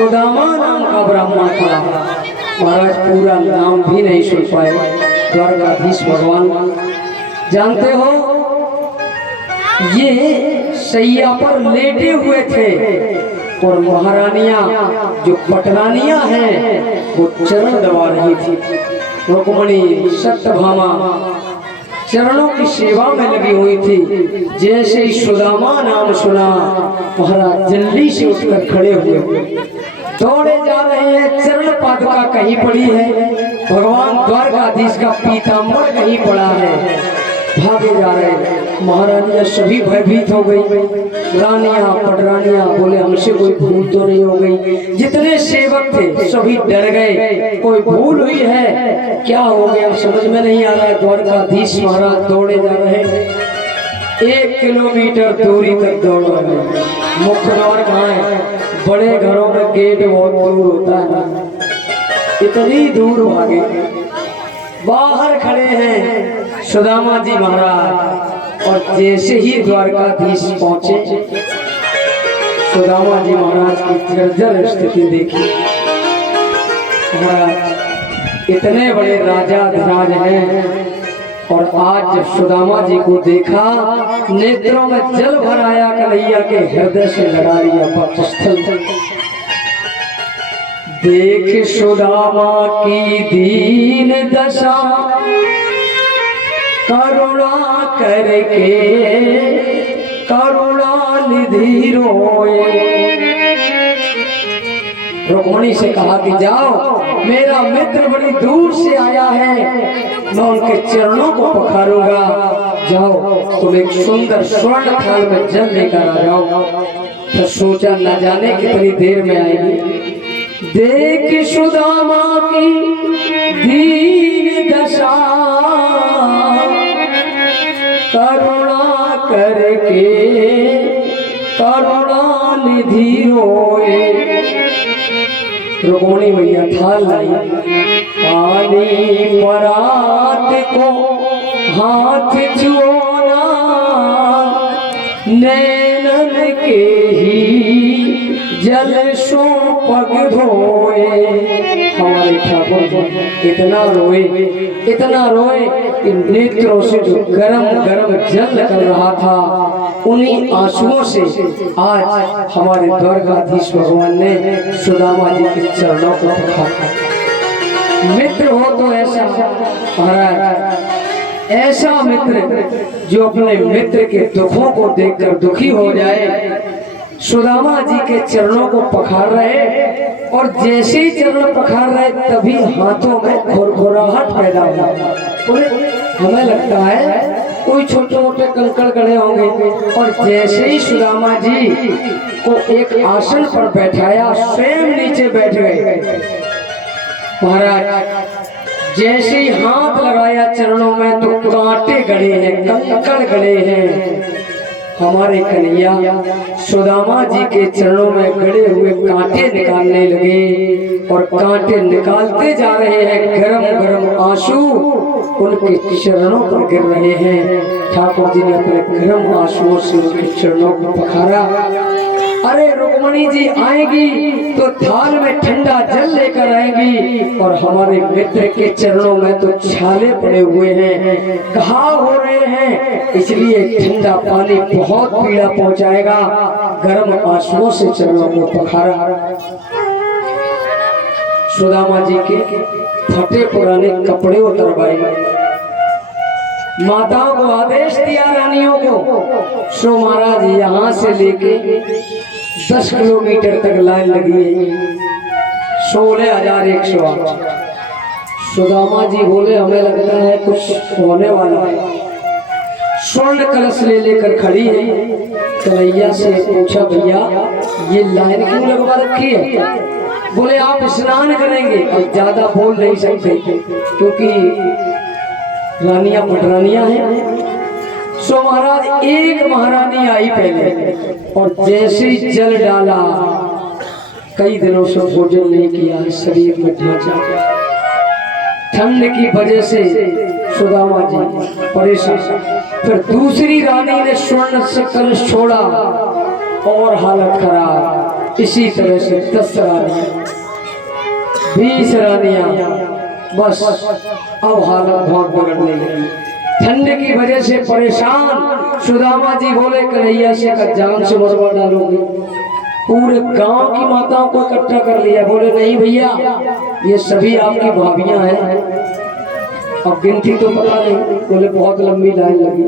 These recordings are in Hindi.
सुदामा नाम का ब्राह्मण था। महाराज पूरा नाम भी नहीं सुन पाए। द्वारकाधीश भगवान जानते हो, ये सैया पर लेटे हुए थे और महारानियां जो पटरानियां हैं वो चरण दबा रही थी। रुक्मणी सत्यभामा चरणों की सेवा में लगी हुई थी। जैसे ही सुदामा नाम सुना, महाराज जल्दी से उठकर खड़े हुए, दौड़े जा रहे हैं। चरण पादुका कहीं पड़ी है, भगवान द्वारकाधीश का पीताम्बर कहीं पड़ा है, भागे जा रहे हैं। महारानियां सभी भयभीत हो गई। रानियां पटरानियां बोले हमसे कोई भूल तो नहीं हो गई। जितने सेवक थे सभी डर गए, कोई भूल हुई है, क्या हो गया समझ में नहीं आ रहा है। द्वारकाधीश महाराज दौड़े जा रहे हैं, 1 किलोमीटर दूरी तक दौड़ रहे हैं। मुख्य द्वार कहाँ है? बड़े घरों में गेट बहुत दूर होता है, इतनी दूर भागे। बाहर खड़े हैं सुदामा जी महाराज, और जैसे ही द्वारकाधीश पहुंचे, सुदामा जी महाराज की जर्जर स्थिति देखी। महाराज इतने बड़े राजा धीराज हैं, और आज जब सुदामा जी को देखा, नेत्रों में जल भर आया। कन्हैया के हृदय से लड़ा लिया वक्षस्थल। देख सुदामा की दीन दशा, करुणा करके करुणा निधि रोए। रुक्मणी से कहा कि जाओ, मेरा मित्र बड़ी दूर से आया है, मैं उनके चरणों को पखारूंगा। जाओ तुम एक सुंदर स्वर्ण थाल में जल लेकर आ जाओ। तो सोचा न जाने कितनी देर में आएगी। देख सुदामा की दीन दशा, करुणा करके करुणा निधि रोए। रुक्मणी मैया थाल लाई, पानी परात को हाथ छुओना, नैनन के ही जल सो पग धोए। हमारे ठाकुर इतना रोए कि नेत्रों से जो गरम गरम जल निकल रहा था, उन्हीं आंसुओं से आज हमारे द्वारकाधीश भगवान ने सुदामा जी के चरणों को पखारा। मित्र हो तो ऐसा महाराज, ऐसा मित्र जो अपने मित्र के दुखों को देखकर दुखी हो जाए। सुदामा जी के चरणों को पखार रहे, और जैसे ही चरण पखार रहे तभी हाथों में खुरखुराहट पैदा हुआ। हमें लगता है कोई छोटे मोटे कंकड़ गड़े होंगे, और जैसे ही सुदामा जी को एक आसन पर बैठाया, स्वयं नीचे बैठ गए। महाराज जैसे ही हाथ लगाया चरणों में तो कांटे गड़े हैं, कंकड़ गड़े हैं। हमारे कन्हैया सुदामा जी के चरणों में गड़े हुए कांटे निकालने लगे, और कांटे निकालते जा रहे हैं। गरम गरम आंसू उनके चरणों पर गिर रहे हैं। ठाकुर जी ने अपने गरम आंसुओं से उनके चरणों को पखारा। अरे रुक्मणी जी आएगी तो थाल में ठंडा जल लेकर आएगी, और हमारे मित्र के चरणों में तो छाले पड़े हुए हैं, घाव हो रहे हैं, इसलिए ठंडा पानी बहुत पीड़ा पहुंचाएगा। गर्म आंसुओं से चरणों को पखारा। सुदामा जी के फटे पुराने कपड़े उतरवाए। माताओं को आदेश दिया, रानियों को, सो महाराज यहाँ से लेके 10 किलोमीटर तक लाइन लगी है। 16,108। सुदामा जी बोले हमें लगता है कुछ होने वाला है। स्वर्ण कलश ले लेकर खड़ी है। कन्हैया से पूछा भैया ये लाइन क्यों लगवा रखी है? बोले आप स्नान करेंगे। अब ज्यादा बोल नहीं सकते क्योंकि रानियां पटरानियां हैं। सो महाराज एक महारानी आई पहले, और जैसे ही जल डाला, कई दिनों से भोजन नहीं किया, शरीर में ढांचा, ठंड की वजह से सुदामा जी परेशान। फिर दूसरी रानी ने स्वर्ण से कलश छोड़ा और हालत खराब। इसी तरह से 10 रानियां 20 रानियां, बस अब हालत बहुत बिगड़ने लगी। ठंड की वजह से परेशान सुदामा जी बोले कन्हैया से का जान से मरवा डालोगे। पूरे गांव की माताओं को इकट्ठा कर लिया। बोले नहीं भैया, ये सभी आपकी भाभियां हैं। अब गिनती तो पता नहीं। बोले बहुत लंबी लाइन लगी।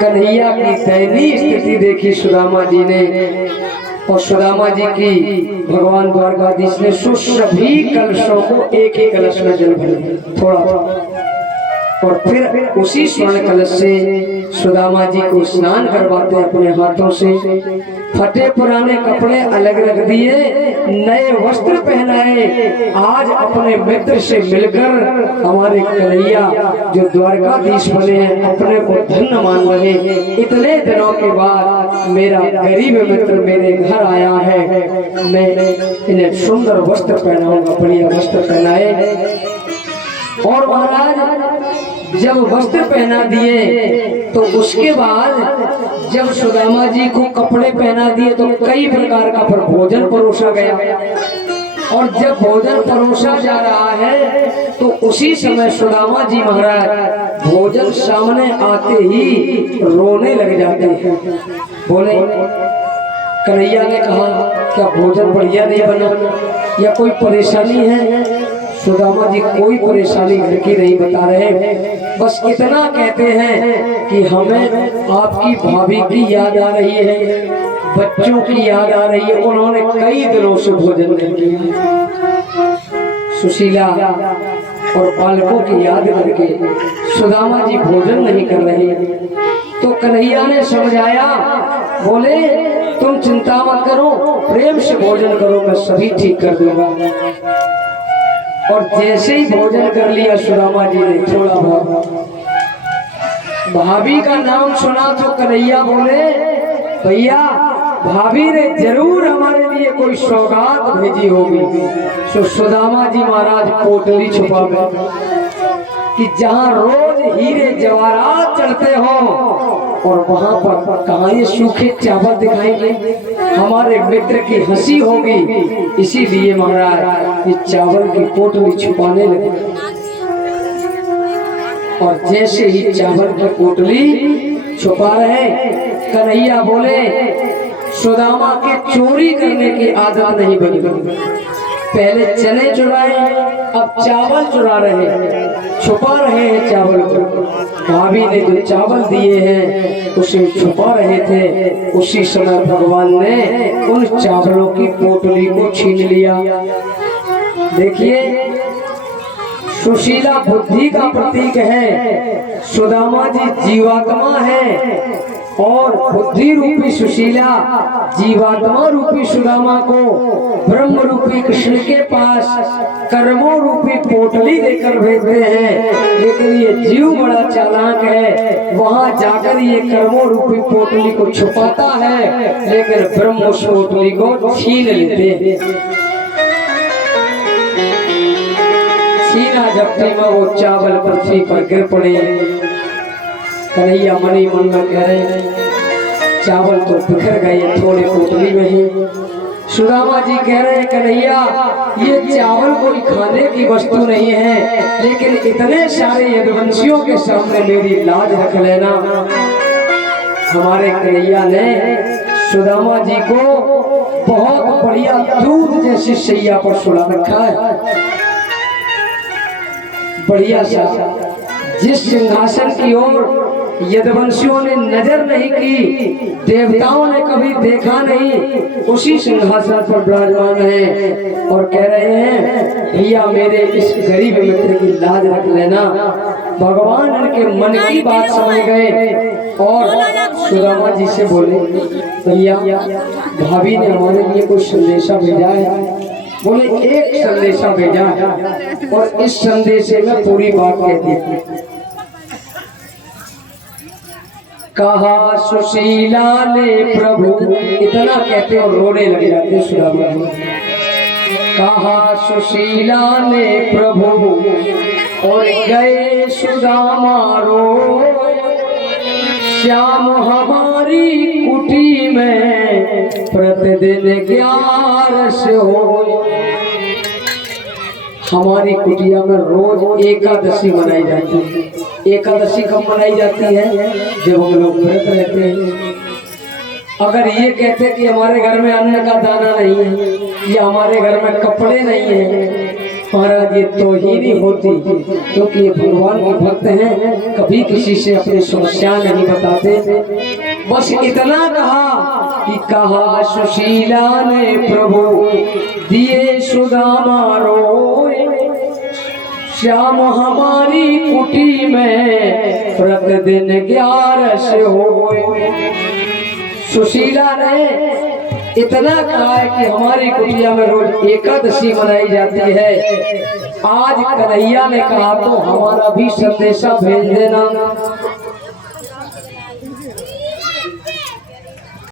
कन्हैया की दयनीय स्थिति देखी सुदामा जी ने, और सुदामा जी की भगवान द्वारकाधीश ने सभी कलशों को एक ही कलश में जल भर दिया थोड़ा, और फिर उसी स्वर्ण कलश से सुदामा जी को स्नान करवाते अपने हाथों से। फटे पुराने कपड़े अलग रख दिए, नए वस्त्र पहनाए। आज अपने मित्र से मिलकर हमारे कन्हैया जो द्वारकाधीश बने हैं अपने को धन्य मान रहे। इतने दिनों के बाद मेरा गरीब मित्र मेरे घर आया है, मैं इन्हें सुंदर वस्त्र पहनाऊंगा। बढ़िया वस्त्र पहनाए, और महाराज जब वस्त्र पहना दिए तो उसके बाद जब सुदामा जी को कपड़े पहना दिए तो कई प्रकार का पर भोजन परोसा गया। और जब भोजन परोसा जा रहा है तो उसी समय सुदामा जी महाराज भोजन सामने आते ही रोने लग जाते हैं। बोले कन्हैया ने कहा क्या भोजन बढ़िया नहीं बना या कोई परेशानी है? सुदामा जी कोई परेशानी घर की नहीं बता रहे, बस इतना कहते हैं कि हमें आपकी भाभी की याद आ रही है, बच्चों की याद आ रही है। उन्होंने कई दिनों से भोजन नहीं किया। सुशीला और बालकों की याद करके सुदामा जी भोजन नहीं कर रहे। तो कन्हैया ने समझाया, बोले तुम चिंता मत करो, प्रेम से भोजन करो, मैं सभी ठीक कर दूंगा। और जैसे ही भोजन कर लिया सुदामा जी ने थोड़ा बहुत, भाभी का नाम सुना तो कन्हैया बोले भैया भाभी ने जरूर हमारे लिए कोई सौगात भेजी होगी। तो सुदामा जी महाराज पोटली छुपा गए कि जहाँ रोज हीरे जवाहरात चढ़ते हो और वहां पर कहाँ ये सूखे चावल दिखाएंगे, हमारे मित्र की हंसी होगी। इसीलिए महाराज ये चावल की पोटली छुपाने लगे। और जैसे ही चावल की पोटली छुपा रहे, कन्हैया बोले सुदामा के चोरी करने की आदत नहीं बनी। पहले चने चुराए, अब चावल चुरा रहे, छुपा रहे हैं चावल को। भाभी ने जो चावल दिए हैं उसे छुपा रहे थे। उसी समय भगवान ने उन चावलों की पोटली को छीन लिया। देखिए सुशीला बुद्धि का प्रतीक है, सुदामा जी जीवात्मा है, और बुद्धि रूपी सुशीला जीवात्मा रूपी सुदामा को ब्रह्म रूपी कृष्ण के पास कर्मों रूपी पोटली देकर भेजते हैं। लेकिन ये जीव बड़ा चालाक है, वहां जाकर ये कर्मों रूपी पोटली को छुपाता है, लेकिन ब्रह्म उस पोटली को छीन लेते हैं। छीना झपटी में वो चावल पृथ्वी पर गिर पड़े। कन्हैया मनी मन में कह रहे चावल तो बिखर गए थोड़े पोटली में ही। सुदामा जी कह रहे कन्हैया ये चावल कोई खाने की वस्तु नहीं है, लेकिन इतने सारे यदुवंशियों के सामने मेरी लाज रख लेना। हमारे कन्हैया ने सुदामा जी को बहुत बढ़िया दूध जैसी सैया पर सुला रखा है, बढ़िया सा, जिस सिंहासन की ओर यदुवंशियों ने नजर नहीं की, देवताओं ने कभी देखा नहीं, उसी सिंहासन पर विराजमान है। और कह रहे हैं भैया मेरे इस गरीब मित्र की लाज रख लेना। भगवान उनके मन की बात समझ गए और सुदामा जी से बोले भैया भाभी ने हमारे लिए कुछ संदेशा भेजा है। बोले एक संदेशा भेजा है और इस संदेशे में पूरी बात कहती है। कहा सुशीला ने प्रभु, इतना कहते और रोने लग जाते सुदामा जी। कहा सुशीला ने प्रभु और गए सुदामा रो, श्याम हमारी कुटी में प्रतिदिन 11 हो। हमारी कुटिया में रोज एकादशी मनाई जाती है। एकादशी कब मनाई जाती है? जब हम लोग व्रत रहते हैं। अगर ये कहते कि हमारे घर में अन्न का दाना नहीं है या हमारे घर में कपड़े नहीं है, महाराज ये तौहीनी होती, क्योंकि ये भगवान के भक्त हैं, कभी किसी से अपनी समस्या नहीं बताते। बस इतना कहा कि कहा सुशीला ने प्रभु दिए सुदामा रोए, श्याम हमारी कुटी में प्रतिदिन 11 होए। सुशीला ने इतना कहा है कि हमारी कुटिया में रोज एकादशी मनाई जाती है। आज कन्हैया ने कहा तो हमारा भी संदेशा भेज देना।